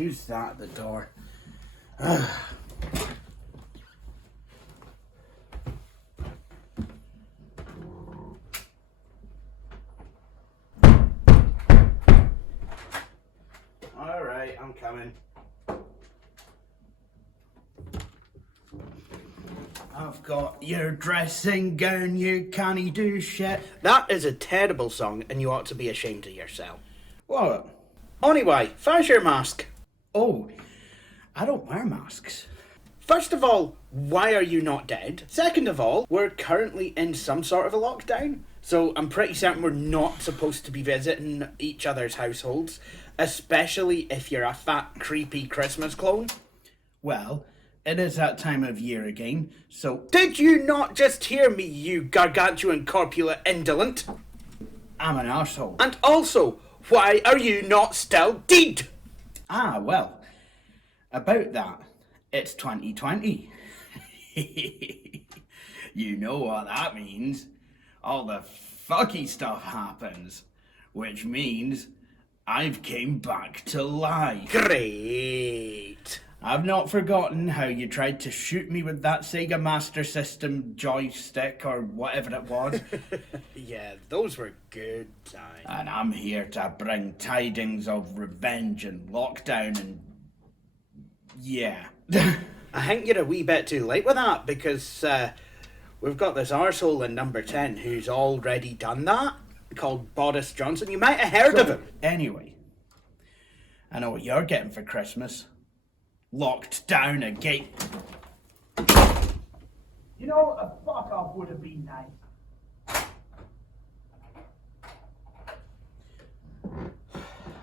who's that at the door? Alright, I'm coming. I've got your dressing gown, you can't do shit. That is a terrible song, and you ought to be ashamed of yourself. What? Anyway, where's your mask? Oh, I don't wear masks. First of all, why are you not dead? Second of all, we're currently in some sort of a lockdown, so I'm pretty certain we're not supposed to be visiting each other's households, especially if you're a fat, creepy Christmas clone. Well, it is that time of year again, so... Did you not just hear me, you gargantuan corpulent indolent? I'm an arsehole. And also, why are you not still dead? Ah, well, about that, it's 2020. You know what that means. All the fucky stuff happens, which means I've came back to life. Great. I've not forgotten how you tried to shoot me with that Sega Master System joystick or whatever it was. Yeah, those were good times. And I'm here to bring tidings of revenge and lockdown and... yeah. I think you're a wee bit too late with that because we've got this arsehole in number 10 who's already done that, called Boris Johnson. You might have heard of him. Anyway, I know what you're getting for Christmas. Locked down again. You know, a fuck off would have been nice.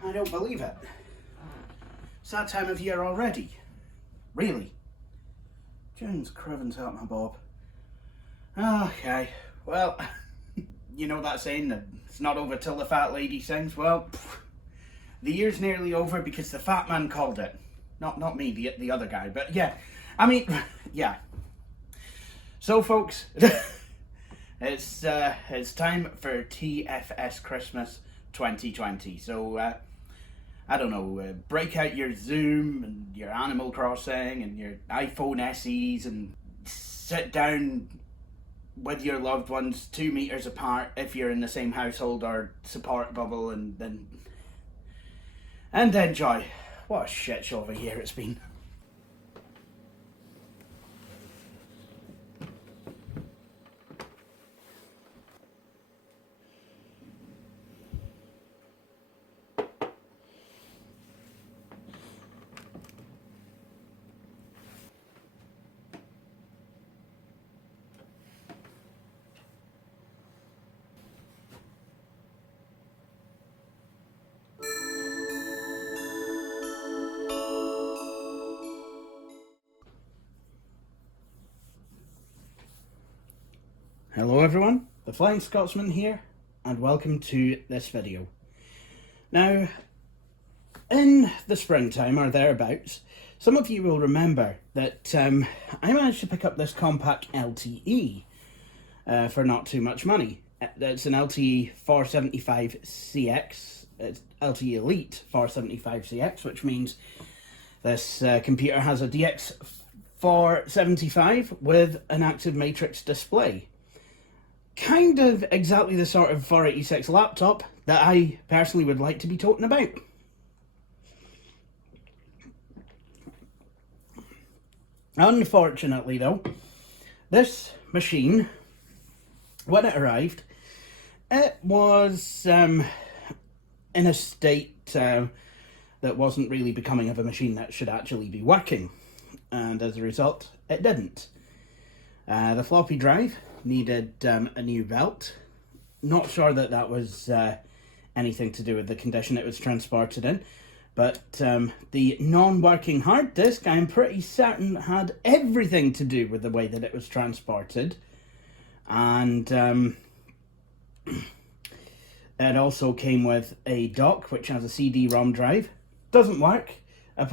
I don't believe it. It's that time of year already. Really? James Crivens help my Bob. Okay, well, you know that saying that it's not over till the fat lady sings? Well, the year's nearly over because the fat man called it. Not me, the other guy, but yeah. I mean, yeah. So, folks, it's time for TFS Christmas 2020. So, I don't know, break out your Zoom and your Animal Crossing and your iPhone SEs and sit down with your loved ones 2 meters apart if you're in the same household or support bubble and enjoy. What a shit show of a year it's been. Hello everyone, the Flying Scotsman here, and welcome to this video. Now, in the springtime or thereabouts, some of you will remember that I managed to pick up this Compaq LTE for not too much money. It's an LTE 475CX, it's LTE Elite 475CX, which means this computer has a DX475 with an active matrix display. Kind of exactly the sort of 486 laptop that I personally would like to be talking about. Unfortunately though, this machine, when it arrived, it was in a state that wasn't really becoming of a machine that should actually be working, and as a result it didn't. The floppy drive needed a new belt. Not sure that that was anything to do with the condition it was transported in, but the non-working hard disk, I'm pretty certain, had everything to do with the way that it was transported. And it also came with a dock which has a CD-ROM drive. Doesn't work.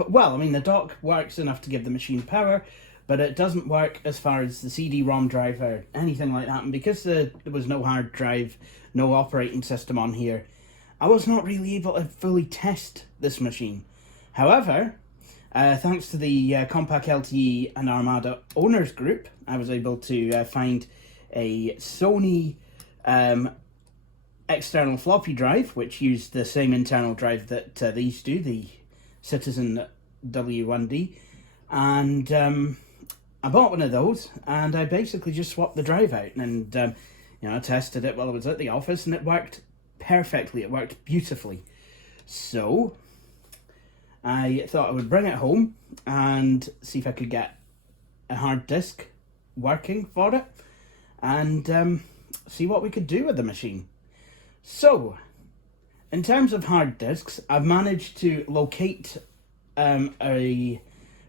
Well, I mean, the dock works enough to give the machine power, but it doesn't work as far as the CD-ROM drive or anything like that. And because there was no hard drive, no operating system on here, I was not really able to fully test this machine. However, thanks to the Compaq LTE and Armada owners group, I was able to find a Sony external floppy drive, which used the same internal drive that these do, the Citizen W1D, and I bought one of those, and I basically just swapped the drive out, and you know, I tested it while I was at the office, and it worked perfectly. It worked beautifully. So I thought I would bring it home and see if I could get a hard disk working for it, and see what we could do with the machine. So, in terms of hard disks, I've managed to locate a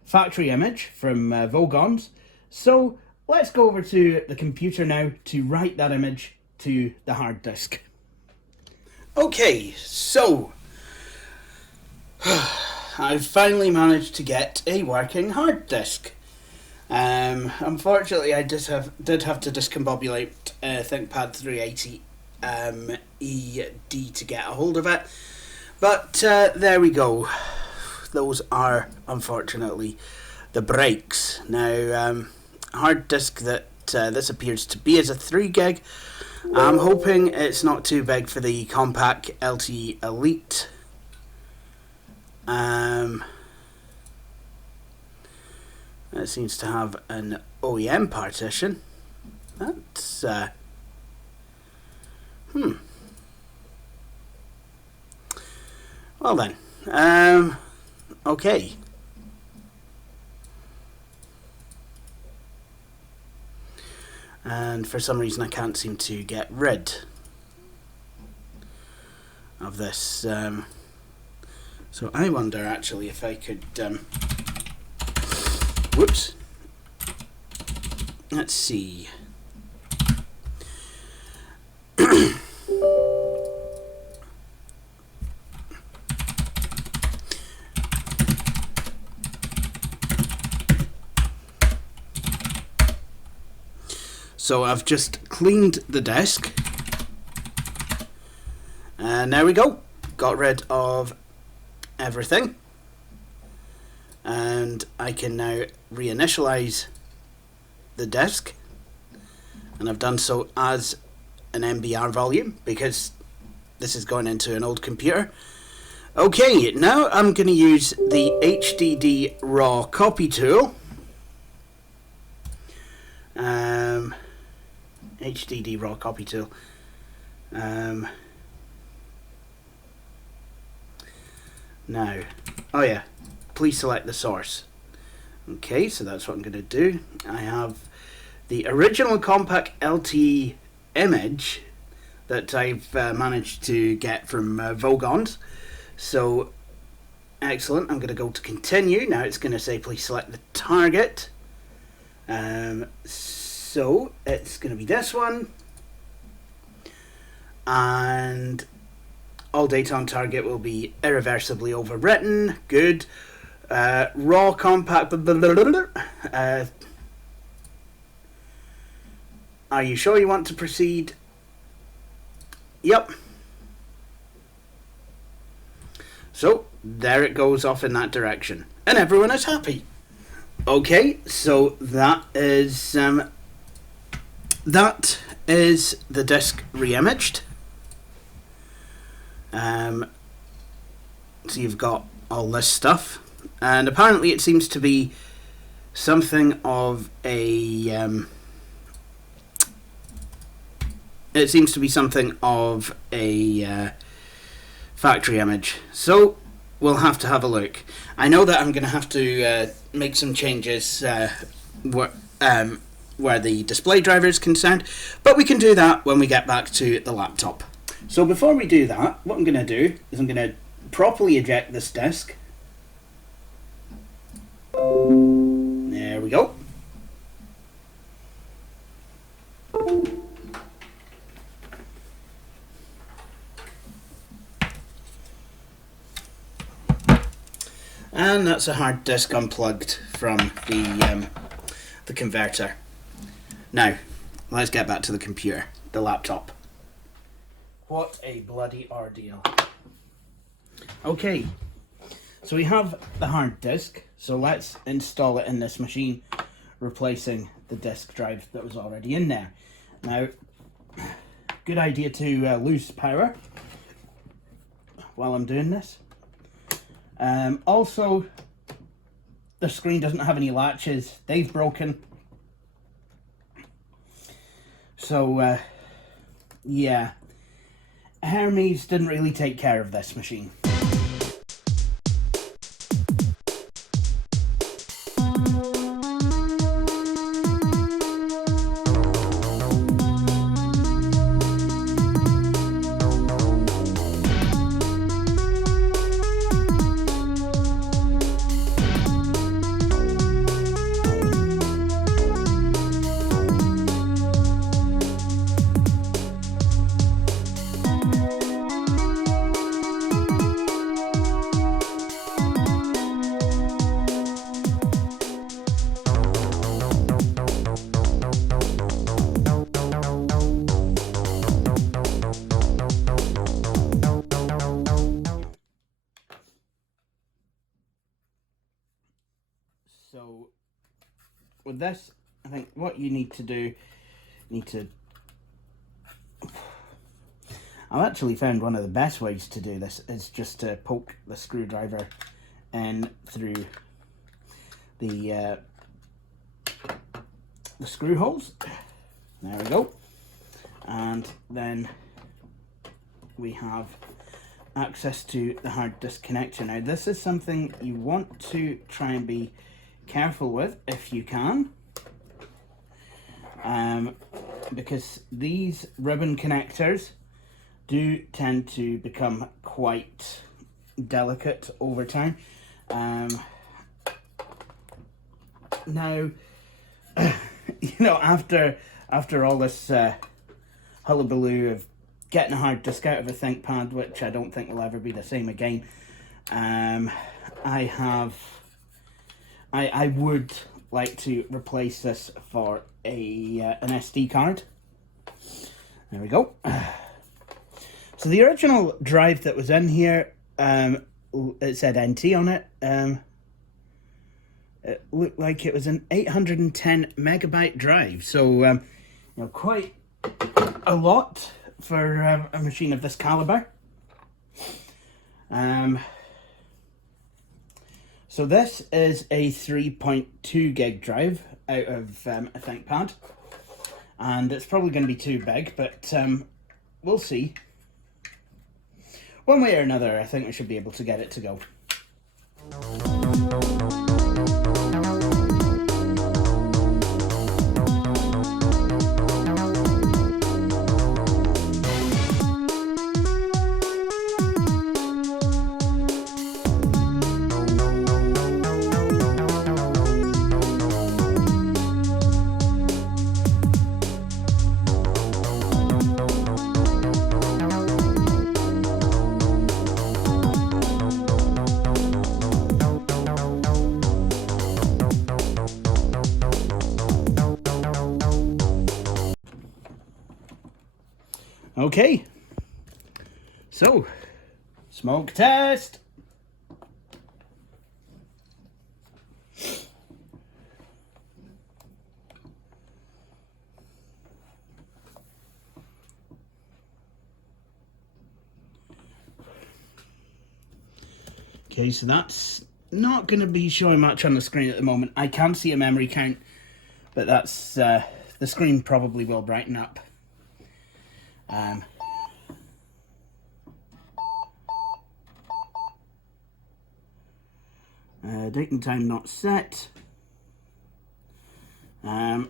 factory image from VOGONS. So, let's go over to the computer now to write that image to the hard disk. Okay, so I've finally managed to get a working hard disk. Unfortunately, I did have to discombobulate ThinkPad 380 ED to get a hold of it, but there we go. Those are unfortunately the breaks. Now, hard disk that this appears to be is a 3 gig. I'm hoping it's not too big for the Compaq LTE Elite. It seems to have an OEM partition. That's well then, okay. And for some reason I can't seem to get rid of this. So I wonder actually if I could, whoops, let's see. So I've just cleaned the desk, and there we go. Got rid of everything, and I can now reinitialize the disk, and I've done so as an MBR volume because this is going into an old computer. Okay, now I'm going to use the HDD raw copy tool. HDD raw copy tool. Now, oh yeah, please select the source. Okay, so that's what I'm going to do. I have the original Compaq LTE image that I've managed to get from VOGONS. So, excellent. I'm going to go to continue. Now it's going to say please select the target. So it's going to be this one, and all data on target will be irreversibly overwritten. Good. Raw compact. Are you sure you want to proceed? Yep. So there it goes off in that direction, and everyone is happy. Okay, so that is the disk re-imaged. So you've got all this stuff, and apparently it seems to be something of a factory image. So we'll have to have a look. I know that I'm going to have to make some changes where the display driver is concerned, but we can do that when we get back to the laptop. So before we do that, what I'm going to do is I'm going to properly eject this disk. There we go. And that's a hard disk unplugged from the converter. Now, let's get back to the computer, the laptop. What a bloody ordeal. Okay, So we have the hard disk, so let's install it in this machine, replacing the disk drive that was already in there. Now, good idea to lose power while I'm doing this. Also, the screen doesn't have any latches, they've broken. So, yeah, Hermes didn't really take care of this machine. So with this, I think what you need to do, I've actually found one of the best ways to do this is just to poke the screwdriver in through the screw holes. There we go. And then we have access to the hard disk connector. Now this is something you want to try and be careful with if you can, because these ribbon connectors do tend to become quite delicate over time. Now, you know, after all this hullabaloo of getting a hard disk out of a ThinkPad, which I don't think will ever be the same again, I would like to replace this for an SD card. There we go. So the original drive that was in here, it said NT on it. It looked like it was an 810 megabyte drive. So, you know, quite a lot for a machine of this caliber. So this is a 3.2 gig drive out of a ThinkPad, and it's probably going to be too big, but we'll see. One way or another, I think we should be able to get it to go. Okay, so smoke test. Okay, so that's not going to be showing much on the screen at the moment. I can see a memory count, but that's the screen probably will brighten up. Date and time not set. How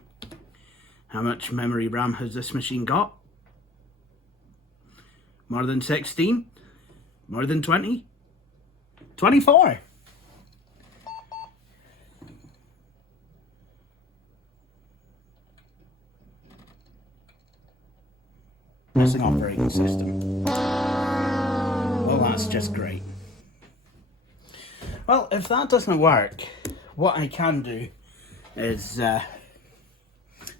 much memory RAM has this machine got? More than 16? More than 20? 24? Missing operating system. Well, that's just great. Well, if that doesn't work, what I can do is I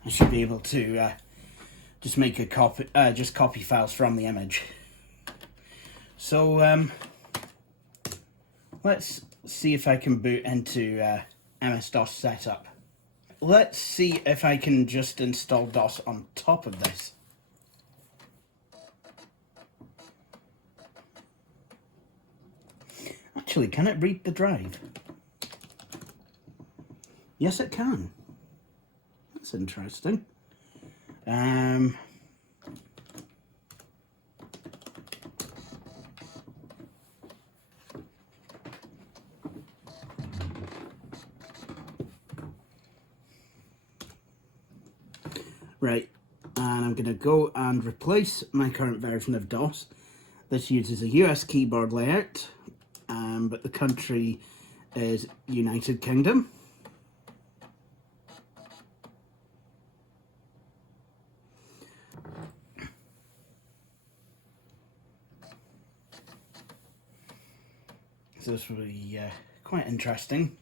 should be able to just make a copy, just copy files from the image. So let's see if I can boot into MS-DOS setup. Let's see if I can just install DOS on top of this. Actually, can it read the drive? Yes, it can. That's interesting. Right, and I'm going to go and replace my current version of DOS. This uses a US keyboard layout, but the country is United Kingdom. So this will be quite interesting.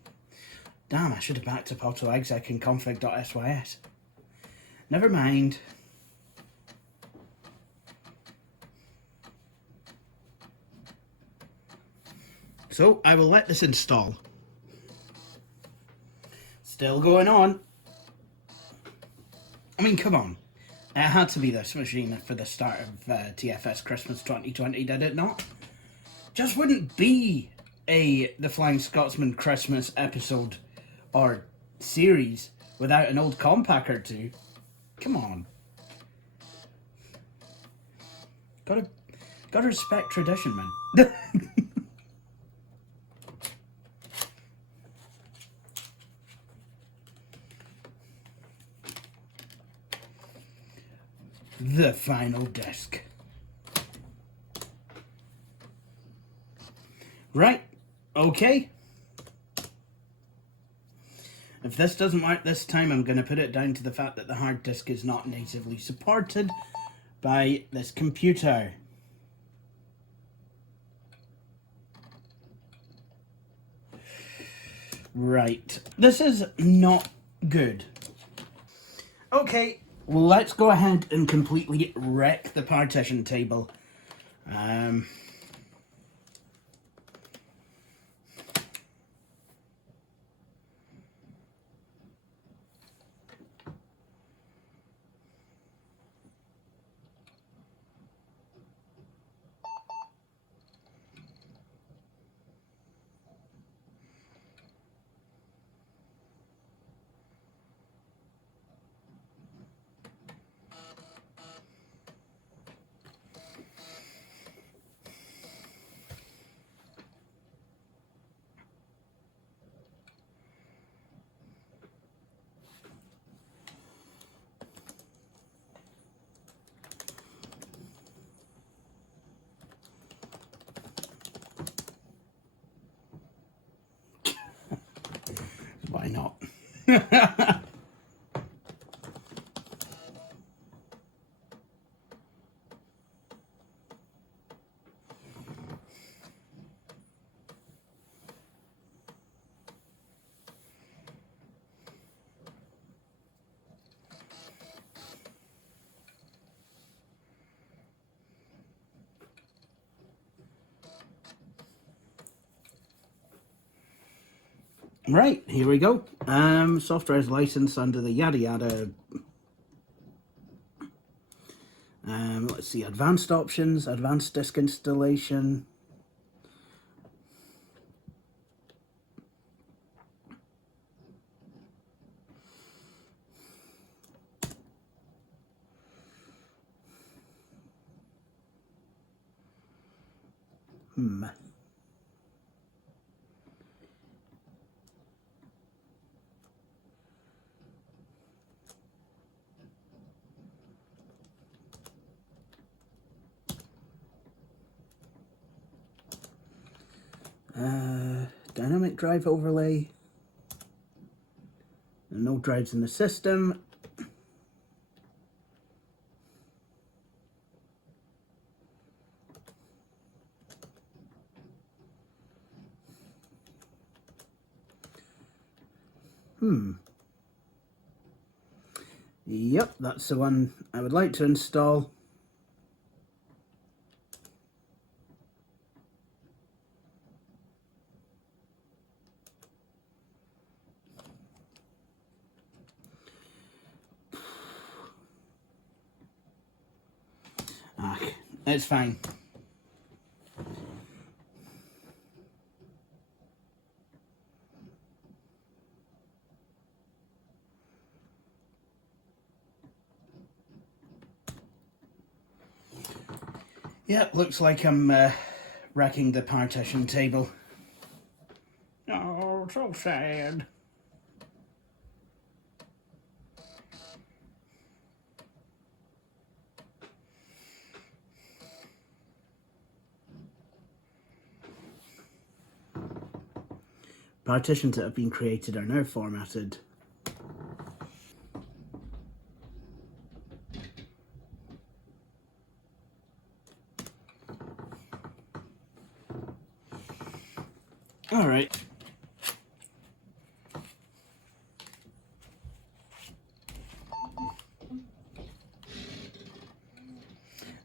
Damn, I should have backed up AutoExec in config.sys. Never mind. So I will let this install. Still going on. I mean, come on. It had to be this machine for the start of TFS Christmas 2020, did it not? Just wouldn't be the Flying Scotsman Christmas episode or series without an old Compaq or two. Come on. Gotta respect tradition, man. The final disc. Right, okay. If this doesn't work this time, I'm going to put it down to the fact that the hard disk is not natively supported by this computer. Right, this is not good. Okay, well, let's go ahead and completely wreck the partition table. Why not? Right, here we go. Software is licensed under the yada yada. Let's see, advanced options, advanced disk installation. Dynamic drive overlay. No drives in the system. Yep, that's the one I would like to install. Ah, it's fine. Yeah, looks like I'm wrecking the partition table. Oh, so sad. Partitions that have been created are now formatted. All right.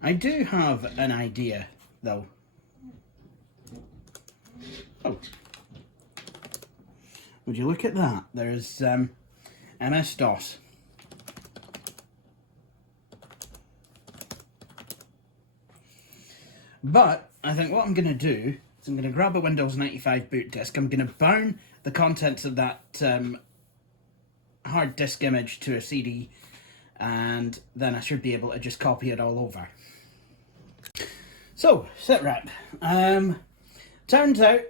I do have an idea, though. Oh. Would you look at that? There's MS-DOS. But I think what I'm going to do is I'm going to grab a Windows 95 boot disk. I'm going to burn the contents of that hard disk image to a CD, and then I should be able to just copy it all over. So, sitrep. Turns out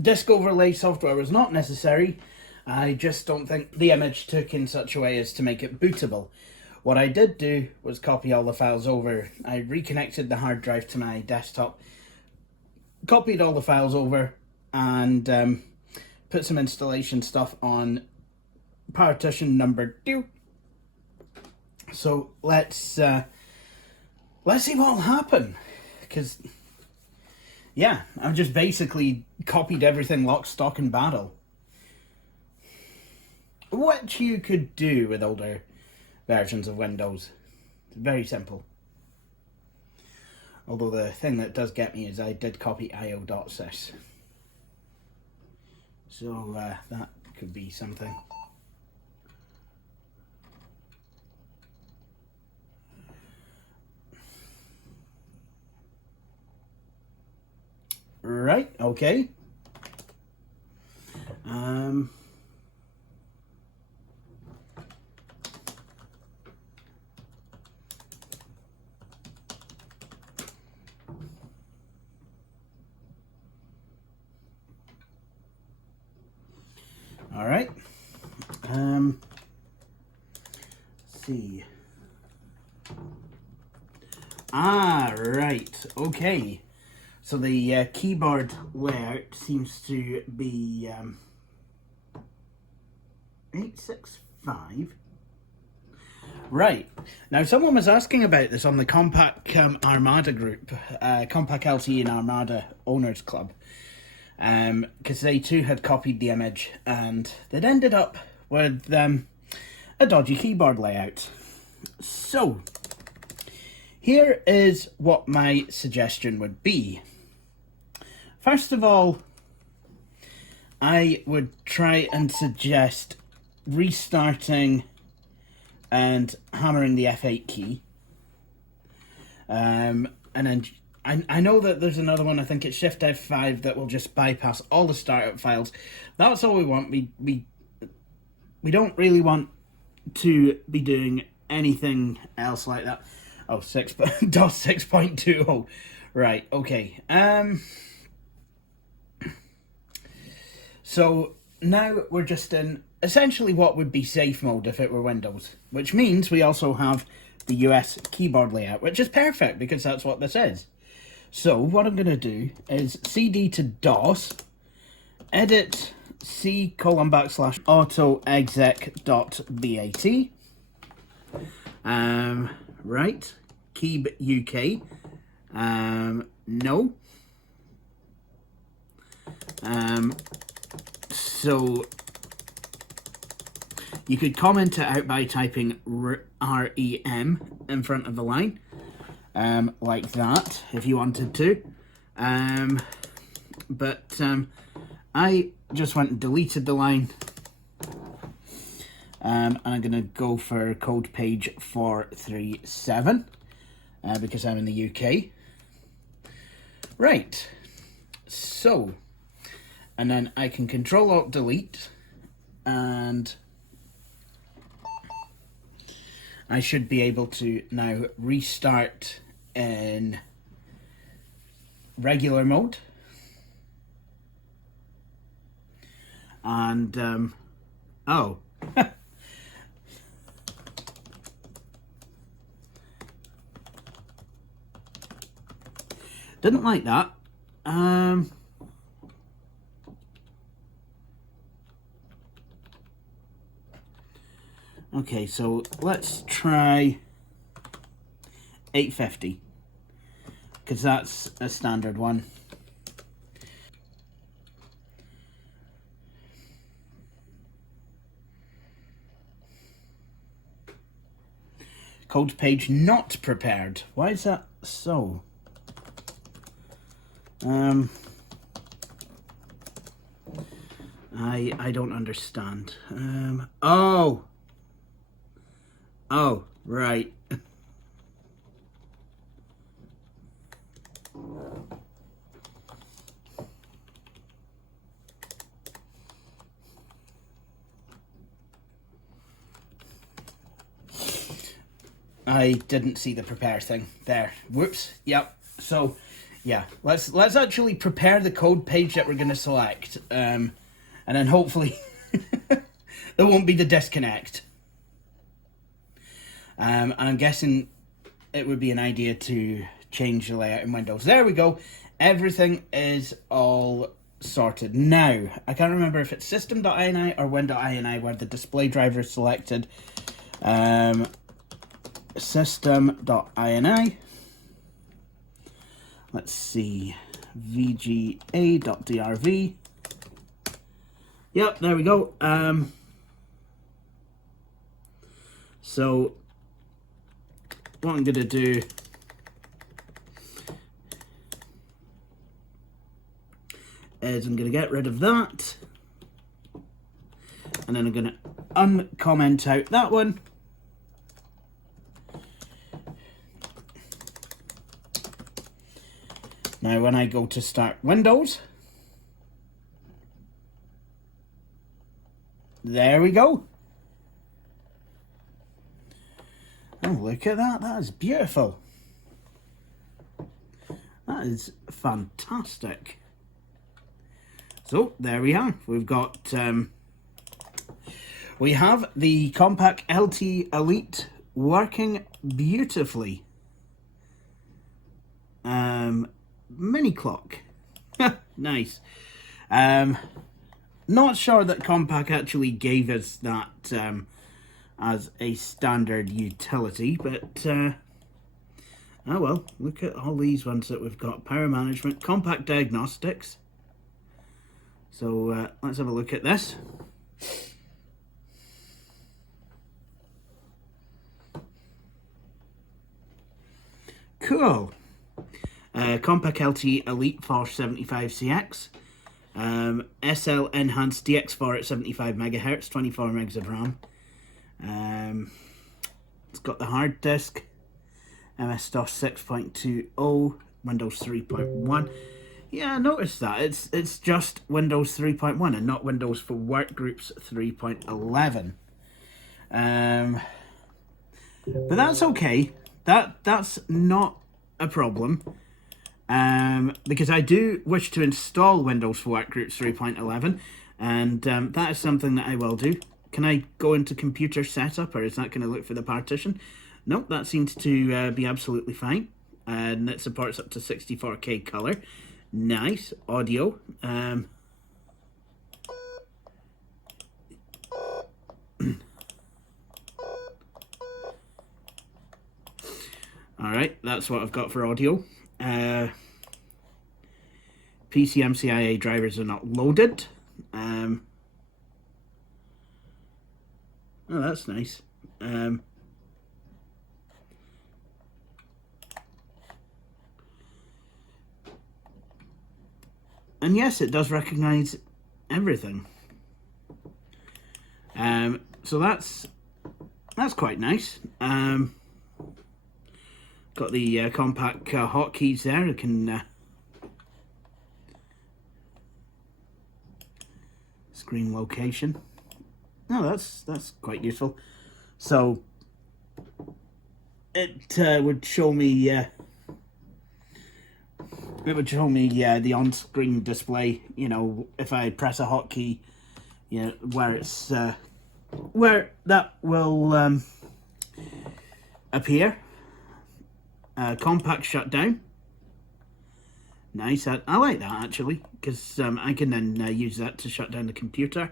disk overlay software was not necessary. I just don't think the image took in such a way as to make it bootable. What I did do was copy all the files over. I reconnected the hard drive to my desktop, copied all the files over, and put some installation stuff on partition number 2. So let's see what'll happen, because yeah, I've just basically copied everything lock, stock and barrel, which you could do with older versions of Windows. It's very simple. Although the thing that does get me is I did copy io.sys. So that could be something. Right, okay. All right. Let's see. Right. Okay. So the keyboard layout seems to be 865. Right. Now, someone was asking about this on the Compaq Armada group, Compaq LTE and Armada Owners Club, because they too had copied the image and they'd ended up with a dodgy keyboard layout. So, here is what my suggestion would be. First of all, I would try and suggest restarting and hammering the F8 key. And then I know that there's another one, I think it's Shift F5, that will just bypass all the startup files. That's all we want. We don't really want to be doing anything else like that. Oh, DOS 6.20. Right, okay. So now we're just in essentially what would be safe mode if it were Windows, which means we also have the US keyboard layout, which is perfect because that's what this is. So what I'm going to do is CD to DOS, edit c:/auto-exec.bat, right, Keeb UK, no, so you could comment it out by typing REM in front of the line, like that, if you wanted to. But I just went and deleted the line. And I'm going to go for code page 437. because I'm in the UK. Right, so, and then I can Control Alt Delete, and I should be able to now restart in regular mode. And, oh. Didn't like that. Okay, so let's try 850, because that's a standard one. Code page not prepared. Why is that so? I don't understand. Oh, right. I didn't see the prepare thing there. Whoops. Yep. So, yeah, let's actually prepare the code page that we're going to select, and then hopefully there won't be the disconnect. And I'm guessing it would be an idea to change the layout in Windows. There we go. Everything is all sorted. Now, I can't remember if it's system.ini or win.ini where the display driver is selected. System.ini. Let's see. VGA.drv. Yep, there we go. So what I'm going to do is I'm going to get rid of that, and then I'm going to uncomment out that one. Now when I go to start Windows, there we go. Oh, look at that. That is beautiful. That is fantastic. So, there we are. We've got, we have the Compaq LTE Elite working beautifully. Mini clock. Nice. Not sure that Compaq actually gave us that, as a standard utility, but oh well, look at all these ones that we've got. Power management, Compaq diagnostics. So let's have a look at this. Cool. Compaq LTE Elite for 75CX. SL Enhanced DX4 at 75 MHz, 24 megs of RAM. It's got the hard disk, MS-DOS 6.20, Windows 3.1. Yeah, I noticed that. It's just Windows 3.1 and not Windows for Workgroups 3.11. But that's okay. That's not a problem. Because I do wish to install Windows for Workgroups 3.11, and that is something that I will do. Can I go into computer setup, or is that going to look for the partition? Nope, that seems to be absolutely fine. And it supports up to 64K color. Nice. Audio. Alright, that's what I've got for audio. PCMCIA drivers are not loaded. Oh, that's nice. And yes, it does recognize everything. So that's quite nice. Got the Compaq hotkeys there. I can screen location. Oh, that's quite useful. So it would show me the on-screen display. You know, if I press a hotkey, you know, where it's where that will appear. Compaq shutdown. Nice. I like that actually, because I can then use that to shut down the computer.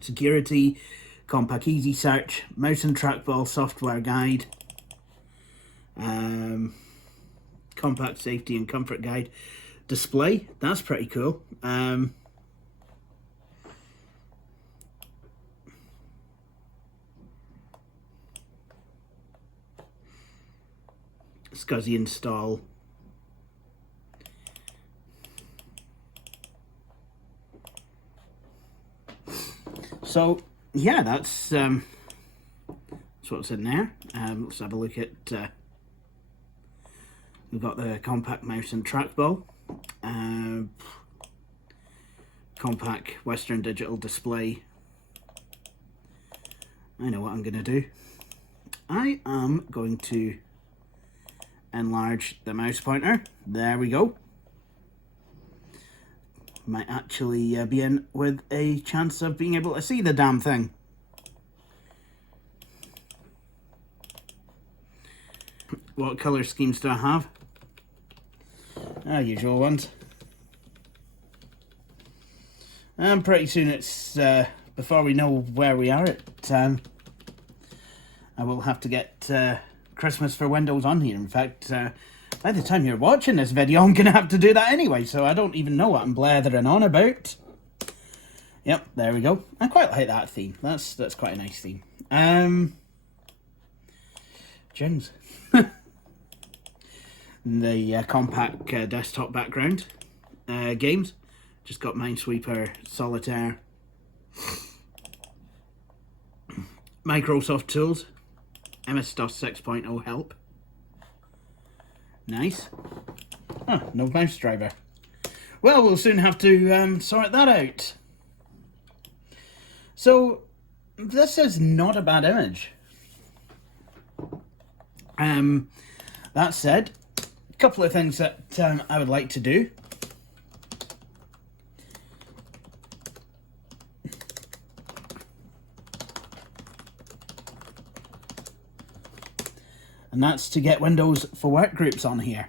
Security, Compaq Easy Search, mouse and trackball software guide, Compaq Safety and Comfort Guide, display. That's pretty cool. SCSI install. So yeah, that's what's in there. Let's have a look at. We've got the Compaq mouse and trackball, Compaq Western Digital display. I know what I'm going to do. I am going to enlarge the mouse pointer. There we go. Might actually be in with a chance of being able to see the damn thing. What colour schemes do I have? Usual ones. And pretty soon it's, before we know where we are at, I will have to get Christmas for Windows on here. In fact, by the time you're watching this video, I'm going to have to do that anyway, so I don't even know what I'm blathering on about. Yep, there we go. I quite like that theme. That's quite a nice theme. Jones. The Compaq desktop background games. Just got Minesweeper, Solitaire, Microsoft Tools, MS-DOS 6.0 help. Nice. Oh, no mouse driver. Well, we'll soon have to sort that out. So, this is not a bad image. That said, a couple of things that I would like to do. And that's to get Windows for Workgroups on here.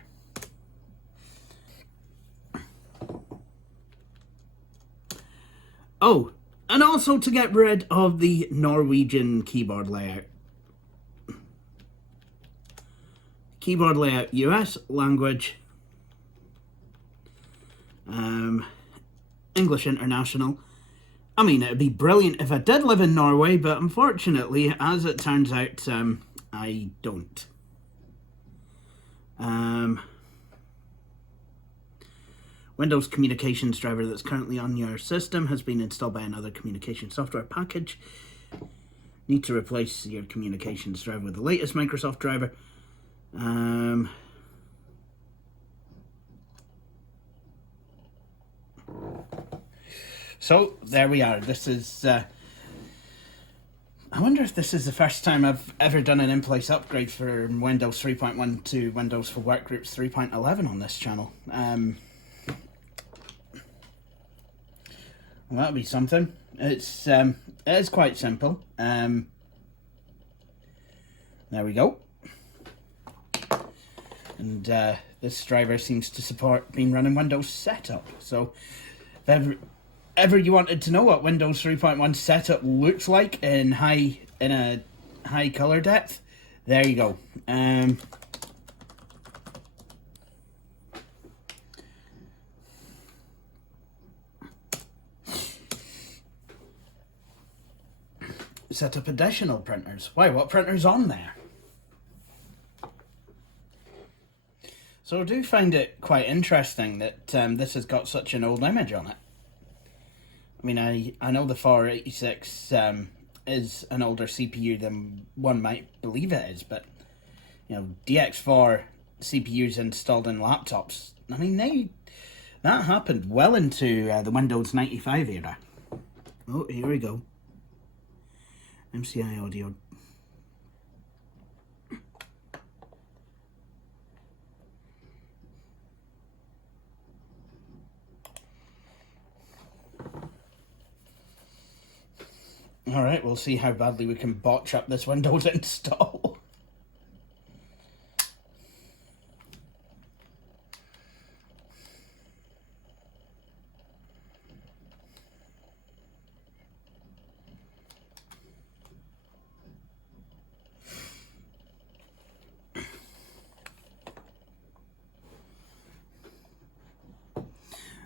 Oh, and also to get rid of the Norwegian keyboard layout. Keyboard layout US, language, English International. I mean, it'd be brilliant if I did live in Norway, but unfortunately, as it turns out, I don't. Windows communications driver that's currently on your system has been installed by another communication software package. Need to replace your communications driver with the latest Microsoft driver. So there we are. This is I wonder if this is the first time I've ever done an in-place upgrade for Windows 3.1 to Windows for Workgroups 3.11 on this channel. Well, that'll be something. It is quite simple. There we go. And this driver seems to support being running Windows setup. So if ever you wanted to know what Windows 3.1 setup looks like in a high color depth, there you go. Set up additional printers. Why, what printer's on there? So I do find it quite interesting that this has got such an old image on it. I mean, I know the 486 is an older CPU than one might believe it is, but you know, DX4 CPUs installed in laptops, I mean, that happened well into the Windows 95 era. Oh, here we go. MCI audio. Alright, we'll see how badly we can botch up this Windows install.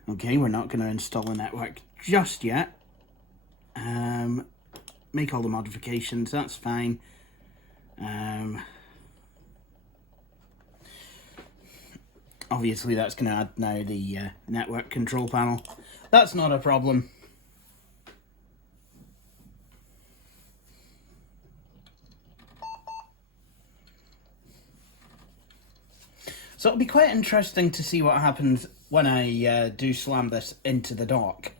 Okay, we're not going to install a network just yet. Make all the modifications, that's fine. Obviously that's going to add now the network control panel. That's not a problem. So it'll be quite interesting to see what happens when I do slam this into the dock.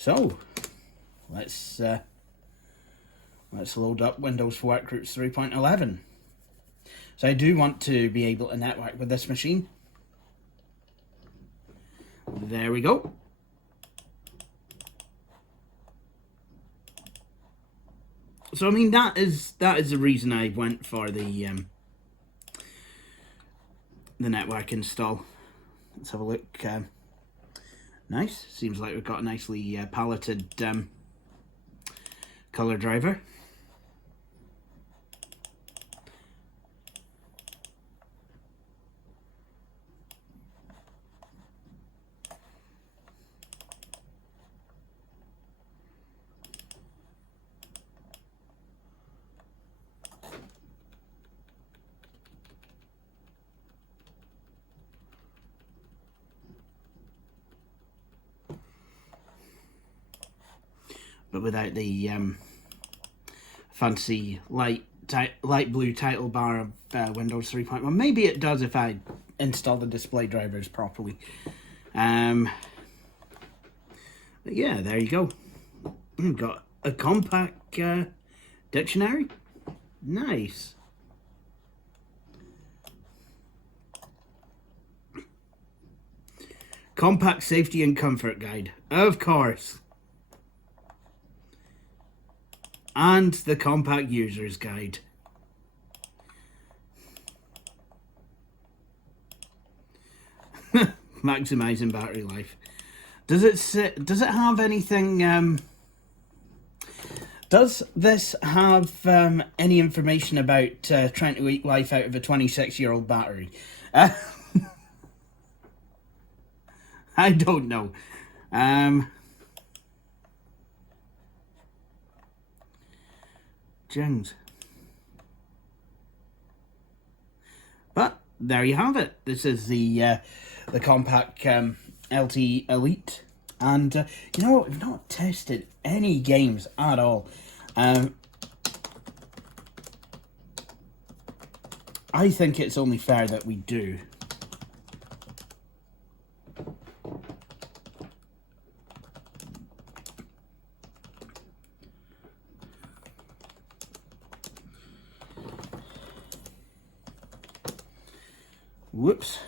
So, let's load up Windows for Workgroups 3.11. So I do want to be able to network with this machine. There we go. So I mean that is the reason I went for the network install. Let's have a look. Nice. Seems like we've got a nicely paletted color driver. But without the fancy light blue title bar of Windows 3.1. Maybe it does if I install the display drivers properly. But yeah, there you go. We've got a Compaq dictionary. Nice. Compaq Safety and Comfort Guide, of course. And the Compaq User's Guide. Maximizing battery life. Does it have anything? Does this have any information about trying to eat life out of a 26-year-old battery? I don't know. Jones. But there you have it. This is the Compaq LTE Elite, and you know what? We've not tested any games at all. I think it's only fair that we do. Whoops.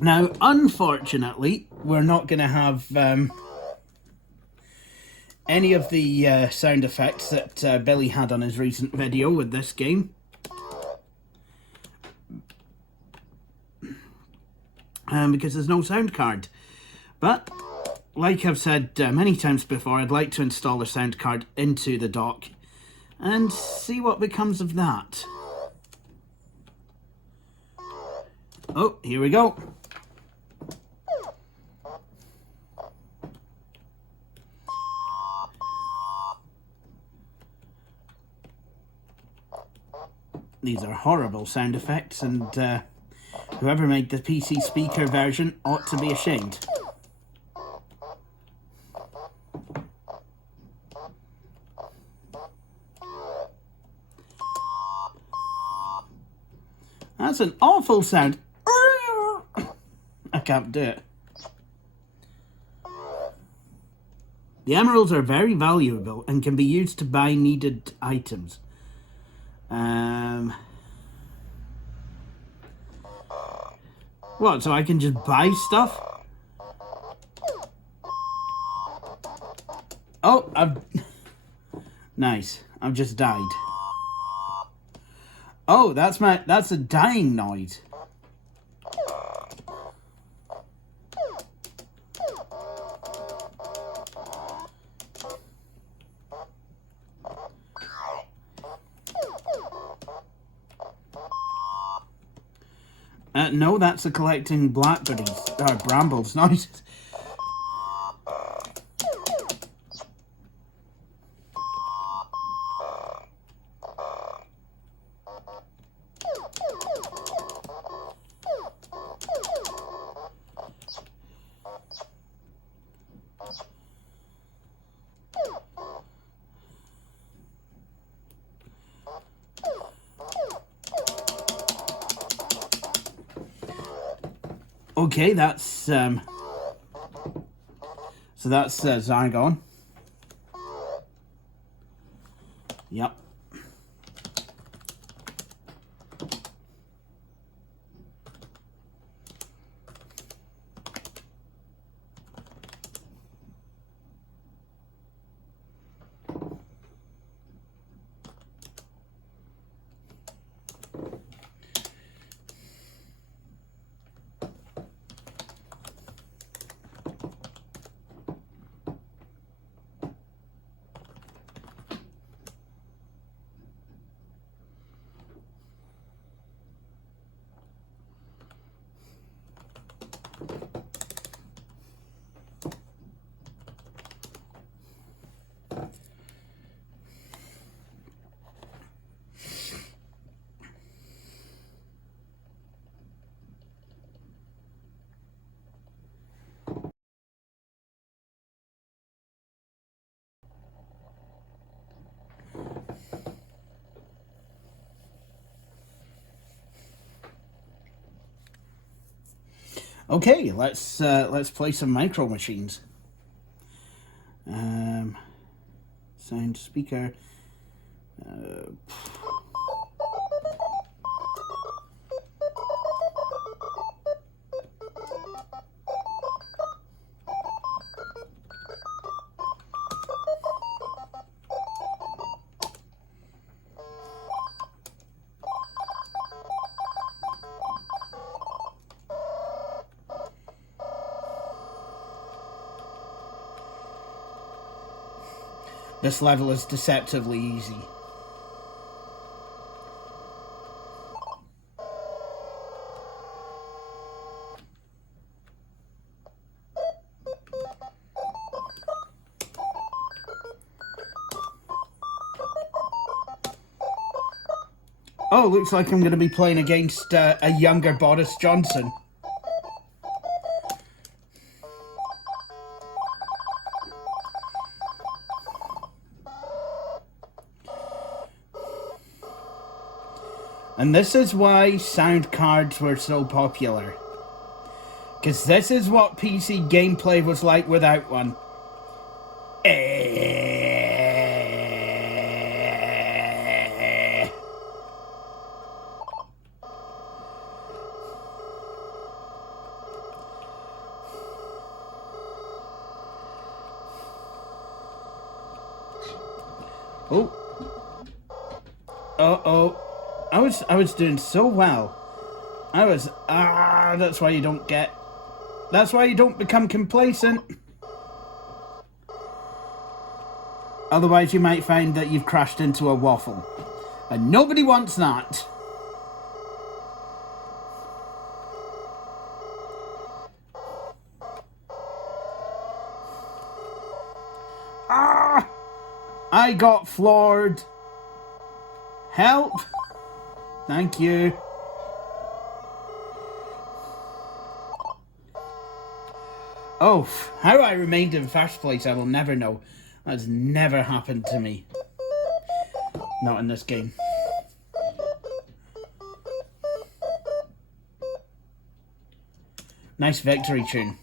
Now, unfortunately, we're not going to have any of the sound effects that Billy had on his recent video with this game. Because there's no sound card. But, like I've said many times before, I'd like to install a sound card into the dock and see what becomes of that. Oh, here we go. These are horrible sound effects, and whoever made the PC speaker version ought to be ashamed. That's an awful sound. I can't do it. The emeralds are very valuable and can be used to buy needed items. What, so I can just buy stuff? Oh, nice. I've just died. Oh, that's a dying noise. No, that's a collecting blackberries, or brambles noise. Okay, that's so that's Zygon. Yep. Okay, let's play some micro machines. Sound speaker. This level is deceptively easy. Oh, looks like I'm going to be playing against a younger Boris Johnson. And this is why sound cards were so popular. Because this is what PC gameplay was like without one. Oh. Uh-oh. I was doing so well. That's why you don't become complacent. Otherwise you might find that you've crashed into a waffle. And nobody wants that. Ah! I got floored. Help! Thank you. Oh, how I remained in first place, I will never know. That's never happened to me. Not in this game. Nice victory tune.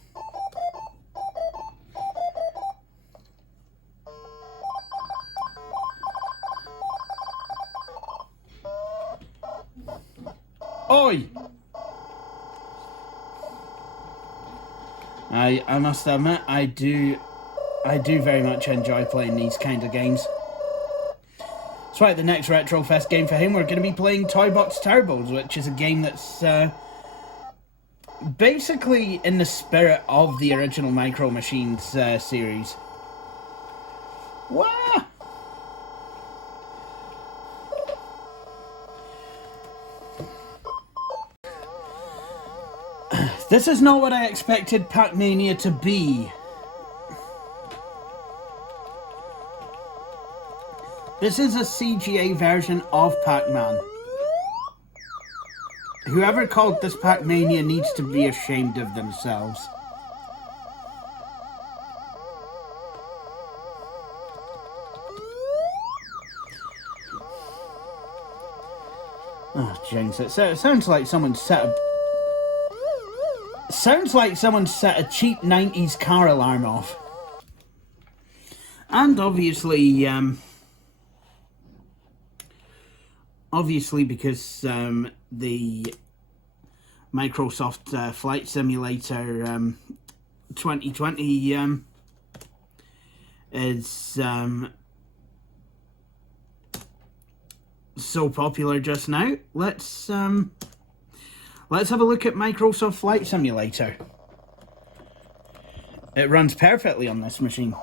Oi! I must admit, I do very much enjoy playing these kind of games. That's right, the next Retro Fest game for him, we're going to be playing Toy Box Turbos, which is a game that's basically in the spirit of the original Micro Machines series. Wow! This is not what I expected Pac-Mania to be. This is a CGA version of Pac-Man. Whoever called this Pac-Mania needs to be ashamed of themselves. Oh, James, it sounds like someone set a... Sounds like someone set a cheap 90s car alarm off. And obviously, because the Microsoft Flight Simulator 2020 is so popular just now, let's have a look at Microsoft Flight Simulator. It runs perfectly on this machine.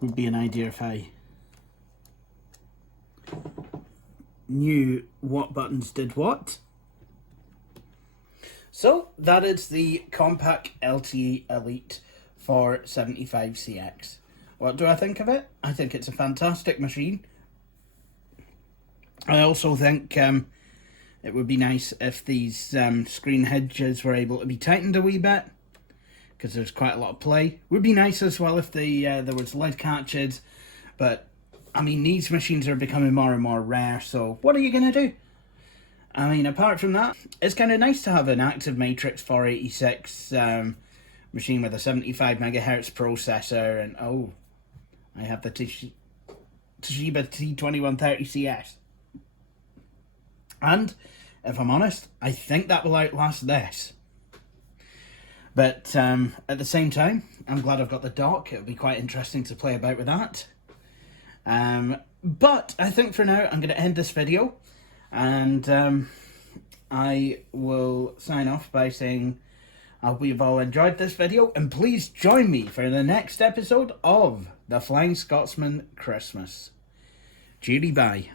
Would be an idea if I knew what buttons did what. So that is the Compaq LTE Elite for 75CX. What do I think of it? I think it's a fantastic machine. I also think it would be nice if these screen hinges were able to be tightened a wee bit, because there's quite a lot of play. Would be nice as well if there was lid catches, but I mean, these machines are becoming more and more rare, so what are you going to do? I mean, apart from that, it's kind of nice to have an active Matrix 486 machine with a 75 megahertz processor, and oh, I have the Toshiba T2130CS. And, if I'm honest, I think that will outlast this. But at the same time, I'm glad I've got the dock. It'll be quite interesting to play about with that. But I think for now, I'm going to end this video. And I will sign off by saying I hope you've all enjoyed this video. And please join me for the next episode of The Flying Scotsman Christmas. Judy, bye.